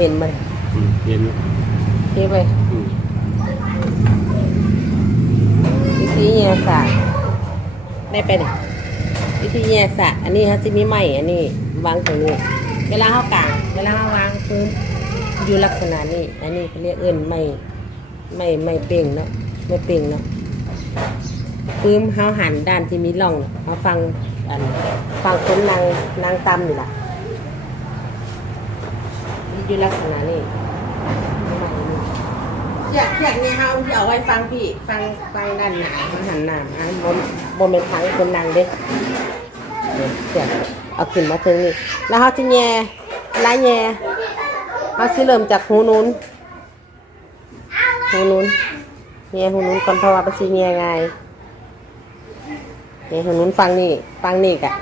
เป็นมันอืมเย็นเที่ไปอืมวิธีแยกสากได้ไปเลยวิธีแยกสากอันนี้ฮะจะมีไม้อันนี้วางตรงนี้เวลาเขากางเวลาเขาวางคืออยู่ลักษณะนี้ อันนี้เขาเรียกเอื้นไม่ไม่ไม่เป่งเนาะไม่เป่งเนาะปื้มเขาหันด้านที่มีร่องเขาฟังอันฟังคนนางนางตำนี่แหละ อยู่ลักษณะนี้เชือกเชือกเนี่ยเขาเอาไว้ฟังพี่ ฟังฟังด้านหนาเขาหันหน้าอะบนบนเป็นทางคนนางเด้เดี๋ยวเอกเอาขึ้นมาถึงนี่แล้วเขาจะแย่ลายแย่เขาสิเริ่มจากหูนู้นหูนู้นแย่หูนู้นก่อนเพราะว่าเป็นสีแย่ง่ายแย่หูนู้นฟังนี่ฟังนี่กะ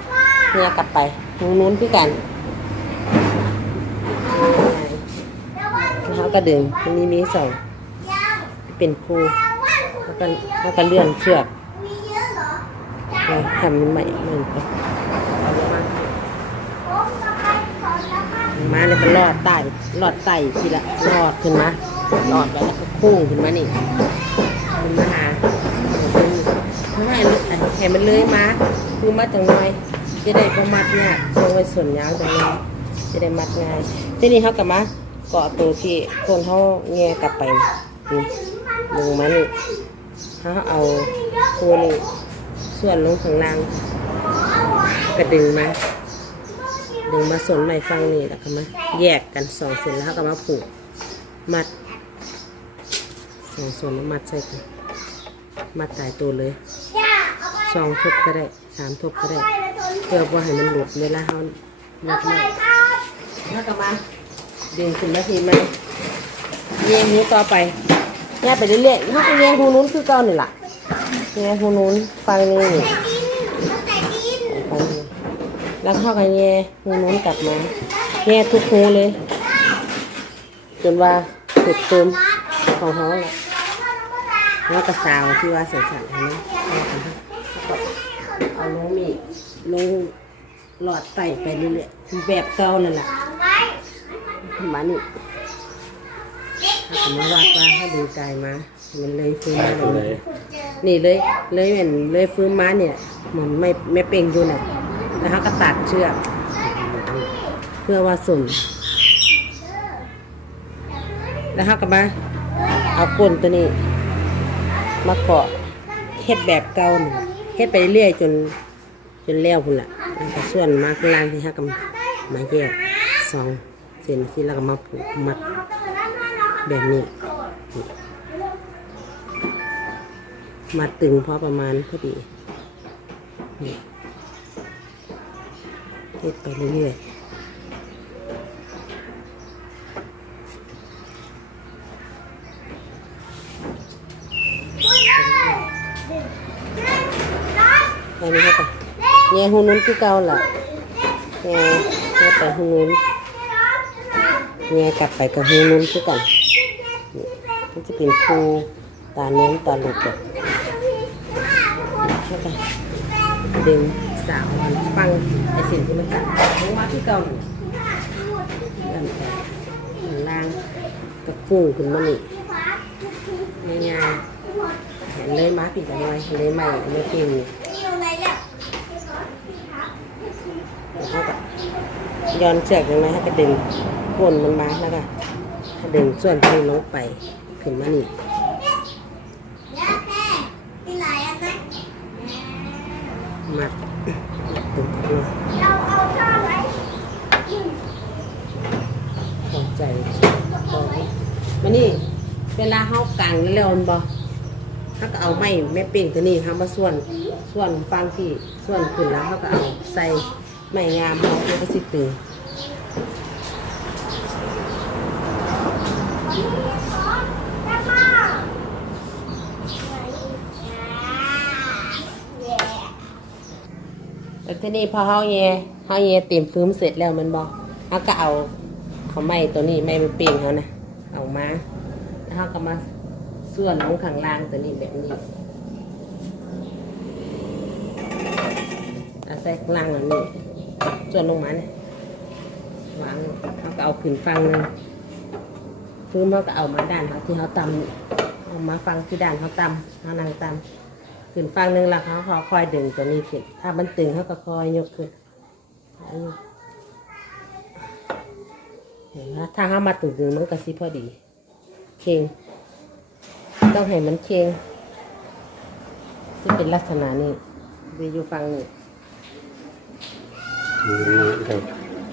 แย่กลับไปหูนู้นคือกัน เขาก็ดึงมันมีมีสองเป็นครูแล้วก็แล้วก็เลื่อนเชือกทำใหม่เหมือนกันมาเนี่ยมันลอดใต้ลอดใต้ทีละลอดขึ้นมาลอดไปแล้วก็พุ่งขึ้นมานี่ขึ้นมาหาไม่ให้อันแหมันเลยมาคือมาจังหน่อยจะได้ก็มัดเนี่ยลงไปส่วนยาวจังเลยจะได้มัดง่ายทีนี้เขากลับมา เกาะตัวที่คนเขาแง่กลับไปนี่ลงมานี่เขาเอาตัวนี้ส่วนลงข้างล่างกระดึงมาดึงมาส่วนใหม่ฟังนี่แล้วก็มาแยกกันสองเส้นแล้วเขาก็มาผูกมัดสองส่วนมัดใส่กันมัดตายตัวเลยสองทบก็ได้สามทบก็ได้เพื่อว่าให้มันหลุดเวลาเขามัดแล้วก็มา ดึงขึ้นมาทีมันเยียงหูต่อไปแง่ไปเรื่อยๆเขาก็เยียงหูนู้นคือเก่านี่แหละเยียงหูนู้นฟังนี่นี่ฟังนี่แล้วเขาก็แง่หูนู้นกลับมาแง่ทุกหูเลย จนว่าสุดเติมของเขาแหละแล้วก็สาวที่ว่าใส่ๆนะเอาลงมีลงหลอดไตไปเรื่อยๆแบบเก่านั่นแหละ มานี่ถ้าสมมติว่าว่าถ้าดึงกายมามันเลยฟื้นมาเลยนี่เลยเลยเหมือนเลยฟื้นมาเนี่ยเหมือนไม่ไม่เป่งอยู่น่ะแล้วเขาก็ตัดเชือกเพื่อว่าสุ่มแล้วเขาก็มาเอาก้นตัวนี้ มาเกาะเฮ็ดแบบเก่านี่เฮ็ดไปเรื่อยจนจนแล้วพุ่นละแล้วก็ส่วนมาข้างล่างที่ฮักกมาแยกสอง นที่แล้วก็มาผูกมัดแบบนี้มัดตึงพอประมาณพอดีนี่เฮ็ดไปเรื่อยๆอันนี้เข้าไปแง่หูนู้นคือเก่าล่ะแง่แง่ไปหูนู้น แง่กลับไปกับหูนู้นคือกันมันจะเป็นครูตาเน้นตาหลุดแบบเข้าไปดึงสาวมันฟังไอสิ่งที่มันจับเพราะว่าที่เก่านี่ดันไปข้างล่างกับฟูขึ้นมานี่ง่ายๆเห็นเลยมาปิดกันหน่อยเลยใหม่เลยปิงแล้วก็ย้อนเชือกยังไงให้กระดึง ก้นมันมาแล้วก็ดึงส่วนที่ลงไปขึ้นมานี่มัดตึงมาพอใจพอมานี่เวลาเฮากางแล้วมันบ่เขาก็เอาไม้แม่ปิ่งตัวนี้เขามาส่วนส่วนฟังที่ส่วนขึ้นแล้วเขาก็เอาใส่ไม้งามเขาเพื่อสิตึง ทีนี้พอเฮาแย่เฮาแย่เตรียมฟื้มเสร็จแล้วมันบอกเฮาก็เอาเอาไม้ตัวนี้ไม้มันเปลี่ยนเขานะเอามาแล้วเฮาก็มาส่วนลงข้างล่างตัวนี้แบบนี้เอาใส่ข้างล่างแบบนี้ส่วนลงมาเนี่ยวางเฮาก็เอาขึ้นฟังนึงฟื้นเขาก็เอามาด้านเขาที่เขาตำเอามาฟังที่ด้านเขาตำเขานั่งตำ ขึ้นฟังหนึงแล้วเขาเขาคอยดึงตัวนี้ขึ้น ถ้ามันตึงเขาก็คอยยกขึ้นเอายกเห็นไหมถ้าเขามาตึงๆมันก็สิพอดี เค็งต้องให้มันเค็งจะเป็นลักษณะนี้ดีอยู่ฟังนี่อืมเดี๋ยว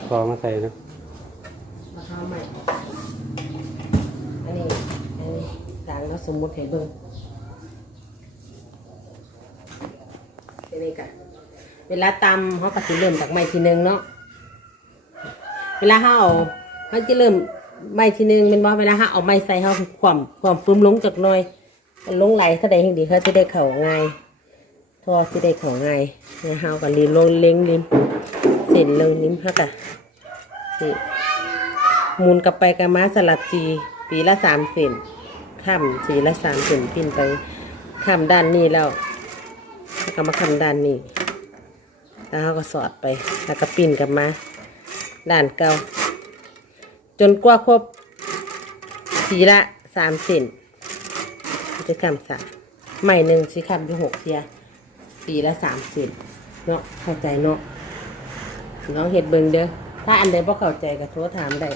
พอมาใส่เนาะมาเข้าใหม่อันนี้ อันนี้ดังแล้วสมมุติให้เบิ่ง นี้กันเวลาตำเขาก็จะเริ่มจากไม้ทีหนึ่งเนาะเวลาเขาเอาเขาจะเริ่มไม้ทีหนึ่งเป็นว่าเวลาเขาเอาไม้ใส่เขาความความฟื้มลงจากน้อยลงไหลเท่าใดแห่งดีเขาจะได้เข่าง่ายทอจะได้เข่าง่ายเนี่ยเขาก็รีลงเล็งริมเส้นลงริมเขาก็นี่หมุนกลับไปกลับมาสลับจีปีละสามเส้นข้ามสีละสามเส้นปิ้นไปข้ามด้านนี้แล้ว แล้วก็มาข้าด้านนี้แล้วเขาก็สอดไปแล้วก็ปิ้นกลับมาด้านเก่าจนกว่าครบสีละสามเซนจะคำสามใหม่หนึ่งสิคำอยู่หกเทียปีละสามเซนเนาะเข้าใจเนาะน้องเห็ดเบิงเด้อถ้าอันใดบ่เข้าใจก็โทรถามได้